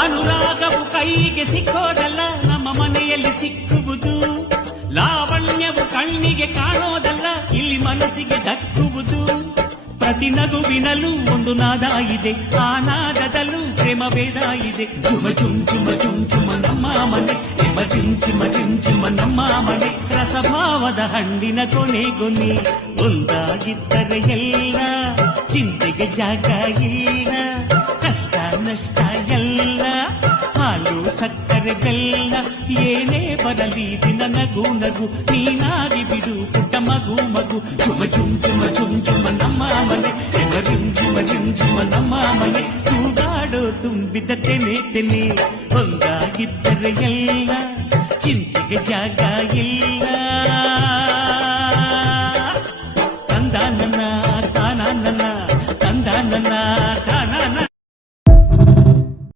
ಅನುರಾಗವು ಕೈಗೆ ಸಿಕ್ಕೋದಲ್ಲ, ನಮ್ಮ ಮನೆಯಲ್ಲಿ ಸಿಕ್ಕುವುದು. ಲಾವಣ್ಯವು ಕಣ್ಣಿಗೆ ಕಾಣೋದಲ್ಲ, ಇಲ್ಲಿ ಮನಸ್ಸಿಗೆ ದಕ್ಕುವುದು. ಪ್ರತಿ ನಗುವಿನಲ್ಲೂ ಒಂದು ನಾದ ಇದೆ, ಆ ನಾದದಲ್ಲೂ ಪ್ರೇಮ ವೇದ ಇದೆ. ಚುಮ ಚುಮ್ ಚುಮ ಚುಮ್ ಚುಮ ನಮ್ಮ ಮನೆ, ಎಮ ಚಿಮ್ ಚಿಮ ಚಿಮ್ ಚಿಮ ನಮ್ಮ ಮನೆ. ರಸಭಾವದ ಹಣ್ಣಿನ ಕೊನೆ ಕೊನೆ, ಒಂದಾಗಿದ್ದರೆ ಎಲ್ಲ ಚಿಂತೆಗೆ ಜಾಗ ಇಲ್ಲ. ಕಷ್ಟ ನಷ್ಟ ಎಲ್ಲ ಹಾಲು ಸಕ್ಕರೆ ಬೆಲ್ಲ, ಏನೇ ಬರಲಿ ದಿನ ನಗು ನಗು, ನೀನಾಗಿ ಬಿಡು ಪುಟ್ಟ ಮಗು ಮಗು. ಚುಮ ಚುಮ್ ಚುಮ ಚುಮ್ ಚುಮ ನಮ್ಮ ಮನೆ, ಎಮ ಚಿಮ್ ಚಿಮ ಚಿಮ್ ಚಿಮ ನಮ್ಮ ಮನೆ. ತೂಗಾಡೋ ತುಂಬಿದ ತೆನೆ ತೆನೆ, ಒಂದಾಗಿದ್ದರೆ ಎಲ್ಲ ಚಿಂತೆಗೆ ಜಾಗ ಇಲ್ಲ.